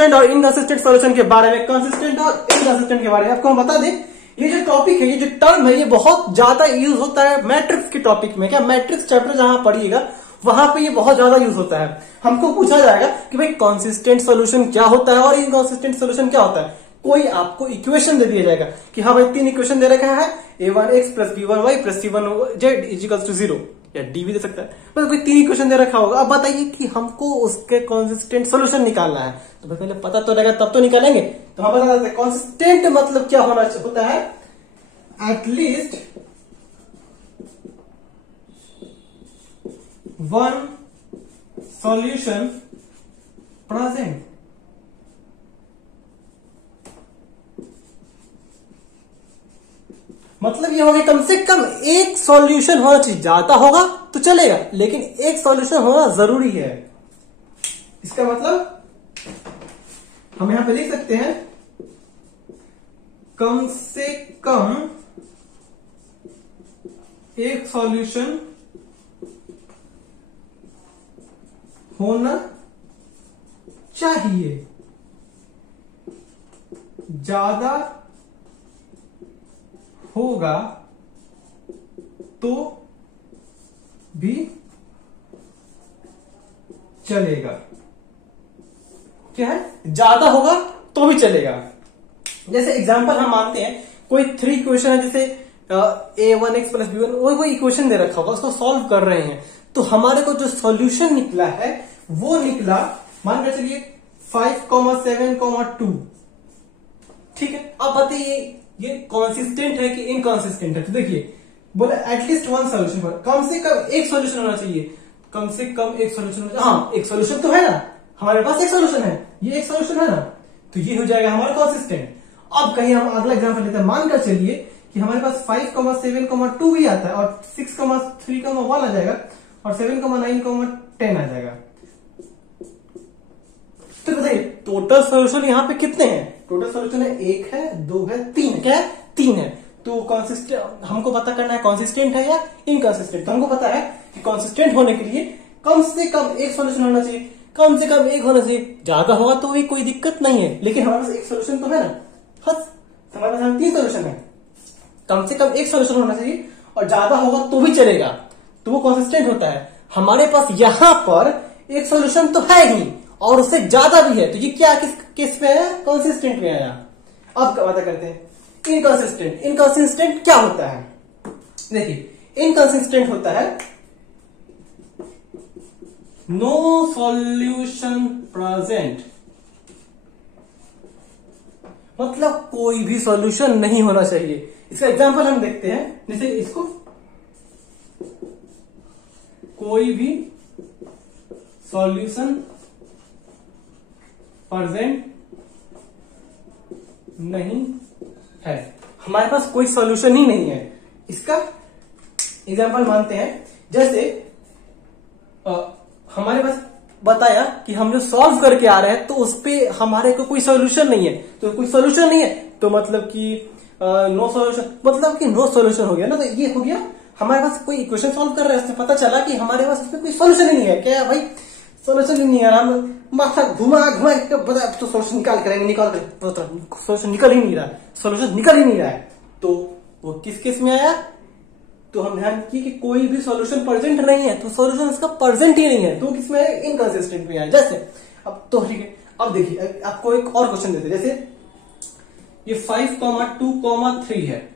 Consistent और inconsistent solution के बारे में, कंसिस्टेंट और इनकंसिस्टेंट के बारे में आपको हम बता दें, ये जो टॉपिक है, ये जो टर्म है, ये बहुत ज्यादा यूज होता है मैट्रिक्स के टॉपिक में। क्या मैट्रिक्स चैप्टर जहां पढ़िएगा वहां पे ये बहुत ज्यादा यूज होता है। हमको पूछा जाएगा कि भाई कंसिस्टेंट सॉल्यूशन क्या होता है और इनकंसिस्टेंट सॉल्यूशन क्या होता है। कोई आपको इक्वेशन दे दिया जाएगा कि हाँ भाई 3 इक्वेशन दे रखा है, a1x plus b1y plus c1z is equal to 0, या डी भी दे सकता है, मतलब कोई 3 इक्वेशन दे रखा होगा। अब बताइए कि हमको उसके कंसिस्टेंट सॉल्यूशन निकालना है, तो भाई पहले पता तो रहेगा तब तो निकालेंगे। तो हम बता देते हैं कंसिस्टेंट मतलब क्या होता है, एटलीस्ट वन सॉल्यूशन प्रेजेंट। मतलब ये होगा कम से कम एक सॉल्यूशन होना चाहिए, ज्यादा होगा तो चलेगा लेकिन एक सॉल्यूशन होना जरूरी है। इसका मतलब हम यहां पे लिख सकते हैं कम से कम एक सॉल्यूशन होना चाहिए, ज्यादा होगा तो भी चलेगा। क्या है, ज्यादा होगा तो भी चलेगा। जैसे एग्जांपल हम मानते हैं कोई 3 इक्वेशन है, जैसे a1x प्लस b1, वो इक्वेशन दे रखा होगा, उसको सॉल्व कर रहे हैं, तो हमारे को जो सॉल्यूशन निकला है वो निकला, मान कर चलिए 5,7,2। ठीक है, अब बताइए ये कंसिस्टेंट है कि इनकंसिस्टेंट है। तो देखिए बोले एटलीस्ट वन सॉल्यूशन, कम से कम एक सॉल्यूशन होना चाहिए, कम से कम एक सॉल्यूशन होना चाहिए। हाँ, एक सॉल्यूशन तो है ना, हमारे पास एक सॉल्यूशन है, ये एक सॉल्यूशन है ना, तो ये हो जाएगा हमारा कंसिस्टेंट। अब कहीं हम अगला एग्जांपल लेते हैं, मानकर चलिए कि हमारे पास 5,7,2 भी आता है और 6,3,1 आ जाएगा और 7,9,10 आ जाएगा। तो बताइए टोटल सॉल्यूशन यहाँ पे कितने हैं? टोटल सॉल्यूशन है 1 है, 2 है, 3 है। क्या है? 3 है। तो कंसिस्टेंट हमको पता करना है कंसिस्टेंट है या इनकंसिस्टेंट। तो हमको पता है कि कंसिस्टेंट होने के लिए कम से कम एक सॉल्यूशन होना चाहिए, कम से कम एक होना चाहिए, ज्यादा होगा तो भी कोई दिक्कत नहीं है, लेकिन हमारे पास एक सॉल्यूशन तो है ना, बस हमारे पास 3 सॉल्यूशन है, कम से कम एक सॉल्यूशन होना चाहिए और ज्यादा होगा तो भी चलेगा, तो वो कंसिस्टेंट होता है। हमारे पास यहां पर एक सॉल्यूशन तो है ही और उससे ज्यादा भी है, तो ये क्या किस में आया? कंसिस्टेंट में आया। अब पता करते हैं इनकंसिस्टेंट। इनकंसिस्टेंट क्या होता है? देखिए इनकंसिस्टेंट होता है नो सॉल्यूशन प्रेजेंट, मतलब कोई भी सॉल्यूशन नहीं होना चाहिए। इसका एग्जांपल हम देखते हैं, जैसे इसको कोई भी सॉल्यूशन प्रेजेंट नहीं है, हमारे पास कोई सॉल्यूशन ही नहीं है। इसका एग्जांपल मानते हैं, जैसे हमारे पास बताया कि हम जो सॉल्व करके आ रहे हैं तो उस पे हमारे को कोई सॉल्यूशन नहीं है, तो कोई सॉल्यूशन नहीं है तो मतलब कि नो सॉल्यूशन, मतलब कि नो सॉल्यूशन हो गया ना। तो ये हो गया हमारे पास कोई इक्वेशन सॉल्व कर रहे हैं, उससे पता चला कि हमारे पास इसमें कोई सॉल्यूशन ही नहीं है। क्या भाई सॉल्यूशन ही नहीं है, हम माथा घुमा घुमा के बता तो सॉल्यूशन निकाल करेंगे, निकाल कर सॉल्यूशन निकल ही नहीं रहा है, सॉल्यूशन निकल ही नहीं रहा है। तो वो किस केस में आया? तो हम ध्यान रखिए कि कोई भी सॉल्यूशन प्रेजेंट नहीं है, तो सॉल्यूशन इसका प्रेजेंट ही नहीं है, तो किसमें आया? इनकंसिस्टेंट में आया। जैसे अब तो ठीक है, अब देखिए आपको एक और क्वेश्चन देते, जैसे ये 5,2,3 है,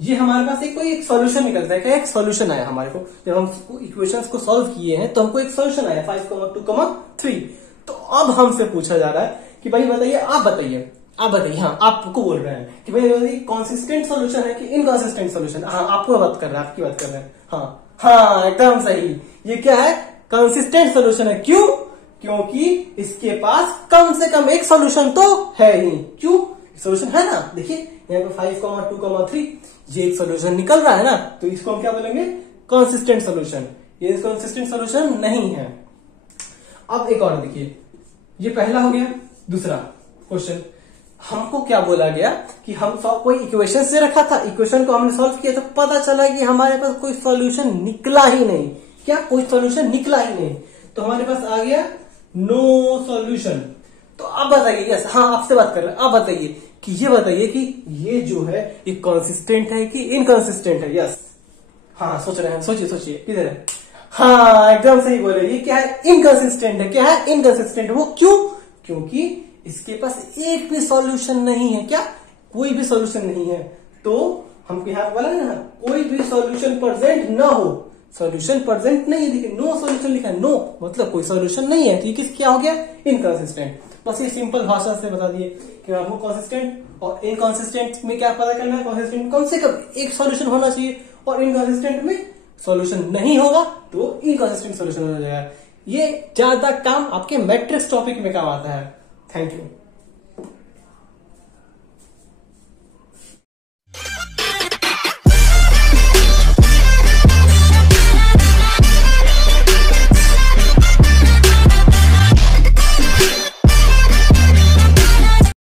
ये हमारे पास एक सॉल्यूशन निकलता है। क्या एक सॉल्यूशन आया हमारे को, जब हम इक्वेशंस को सॉल्व किए हैं तो हमको एक सॉल्यूशन आया 5,2,3। तो अब हमसे पूछा जा रहा है कि भाई बताइए, आप बताइए, हाँ आपको बोल रहे हैं कि भाई कंसिस्टेंट सॉल्यूशन है कि इनकंसिस्टेंट सॉल्यूशन। हाँ आपको बात कर रहे हैं, आपकी बात कर रहे हैं। हाँ एकदम सही, ये क्या है? कंसिस्टेंट सॉल्यूशन है। क्यों? क्योंकि इसके पास कम से कम एक सॉल्यूशन तो है ही। क्यों? सॉल्यूशन है ना, देखिए यहाँ पे 5,2,3 ये एक सॉल्यूशन निकल रहा है ना, तो इसको हम क्या बोलेंगे? Consistent solution. ये कंसिस्टेंट सॉल्यूशन नहीं है। अब एक और देखिए, ये पहला हो गया। दूसरा क्वेश्चन हमको क्या बोला गया कि हम कोई इक्वेशन से रखा था, इक्वेशन को हमने सॉल्व किया तो पता चला कि हमारे पास कोई सॉल्यूशन निकला ही नहीं। क्या? कोई सॉल्यूशन निकला ही नहीं, तो हमारे पास आ गया नो सॉल्यूशन। तो आप बताइए, यस हाँ आपसे बात कर रहे हैं, आप बताइए कि ये बताइए कि ये जो है ये कंसिस्टेंट है कि इनकंसिस्टेंट है। यस हाँ सोच रहे हैं, सोचिए सोचिए किधर है। हाँ एकदम सही बोले, ये क्या है, इनकंसिस्टेंट है। क्या है, इनकंसिस्टेंट। वो क्यों, क्योंकि इसके पास एक भी सॉल्यूशन नहीं है। क्या, कोई भी सॉल्यूशन नहीं है। तो हमको यहाँ बोला ना, कोई भी सॉल्यूशन प्रेजेंट ना हो, सॉल्यूशन प्रेजेंट नहीं है, देखिए नो सॉल्यूशन लिखा है, नो मतलब कोई सॉल्यूशन नहीं है, तो ये किस क्या हो गया, इनकंसिस्टेंट। बस ये सिंपल भाषा से बता दिए कि आपको कंसिस्टेंट और इनकंसिस्टेंट में क्या पता करना है। कंसिस्टेंट कम से कम एक सॉल्यूशन होना चाहिए और इनकंसिस्टेंट में सॉल्यूशन नहीं होगा तो इनकंसिस्टेंट सॉल्यूशन हो जाएगा। ये ज्यादा काम आपके मैट्रिक्स टॉपिक में काम आता है। Thank you.